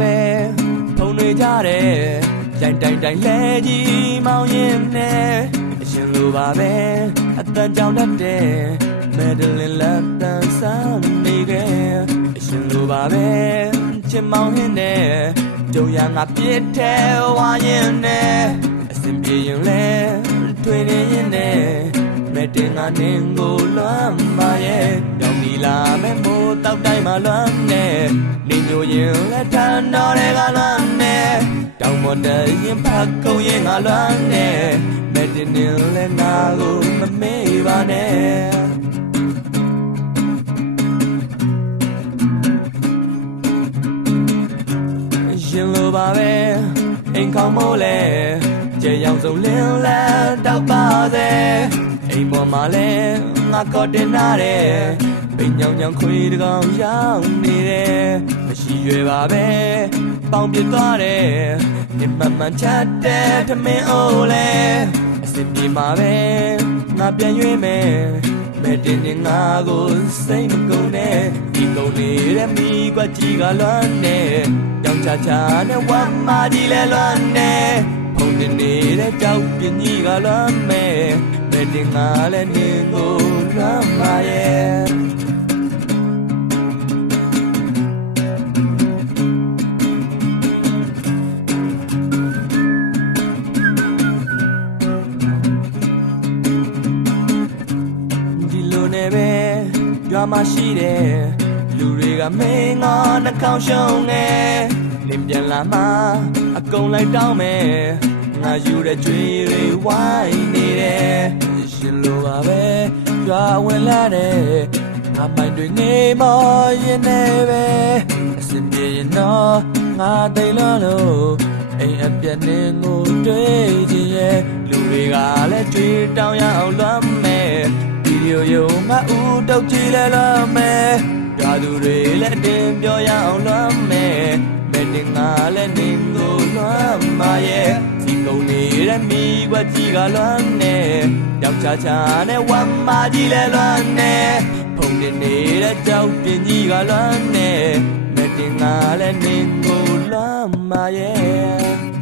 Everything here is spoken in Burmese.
ပဲဖုံတွေကြတယ်ရိုင်တိုင်တိုင်လဲကြီးမောင်ရင်နဲ့အရှင်လိုပါပဲအတန်ကြောင်တတ်တယ်မဲဒလင်လက်တန်ဆန်းနေခဲ့အရှင်လိုပါပဲချစ်မောင်ဟင်းနဲ့ကြုံရငါပြစ်တဲ့ဝါရင်နဲ့အစင်ပြေရင်လဲထွေနေရင်နဲ့မဲတင်ငါနင်းကိုလွမ်းပါရဲ့တောင်ဒီလာမဲမိုးတောက်တိုင်းမှာလွမ်းနေနေညိုရင်လက်ထန်တော်တွေကလွမ်းနေတောင်မတဲ့ရင်ဖတ်ကုန်ရင်ငါလွမ်းနေမဲတင်နေလဲငါကိုမမေ့ပါနဲ့ရှင်လိုပါပဲအိမ်ကောင်းမိုးလဲကြေရောင်စုံလင်းလဲတောက်ပါစေအိမ်ပေါ်မှာလဲငါကော်တင်ထားတယ်ပိန်ညောင်ညောင်ခွေတကောင်ရောက်နေတယ်မရှိရွယ်ပါပဲပေါင်ပြသွားတယ်ညမမှန်ချတဲ့ထမင်းအိုးလဲအစင်ပြေမှာပဲငါပြန်ရွေးမယ်မဲတင်နေငါကိုစိတ်မကုန်နဲ့ဒီကုန်နေတဲ့မိကွက်ကြီးကလွမ်းနေတောင်ချာချာနဲ့ဝမ်းမကြီးလဲလွမ်းနေဖုန်နေတဲ့ကြောက်ပြင်းကြီးကလွမ်းမယ်မဲတင်ငါလဲနင်းကိုလွမ်းပါရဲ့ရွာမရှိတဲ့လူတွေကမင်းငါနှကောင်းရှုံးနေလင်းပြန်လာမှအကုန်လိုက်တောင်းမယ်ငါယူတဲ့ကြွေတွေဝိုင်းနေတယ်ရှင်လိုပါပဲရွာဝင်လာတဲ့ငါမိုင်တွေငေးမောရင်နေပဲအစင်ပြေရင်တော့ငါတိတ်လို့အိမ်အပြတ်နေကိုတွေ့ချင်ရဲ့လူတွေကလည်းကြွေတောင်းရအောင်လွမ်းမယ်ဒီလိုယုံငါဦးတောက်ကြည့်လဲလွမ်းမယ်ဓာသူတွေလည်းတင်ပြောရအောင်လွမ်းမယ်မဲတင်ငါလည်းနင်းကိုလွမ်းပါရဲ့ဒီကုန်နေတဲ့မိကွက်ကြီးကလွမ်းနေယောက်ျားချာနဲ့ဝမ်းမကြီးလည်းလွမ်းနေဖုန်နေတဲ့ကြောက်ပြင်းကြီးကလွမ်းနေမဲတင်ငါလည်းနင်းကိုလွမ်းပါရဲ့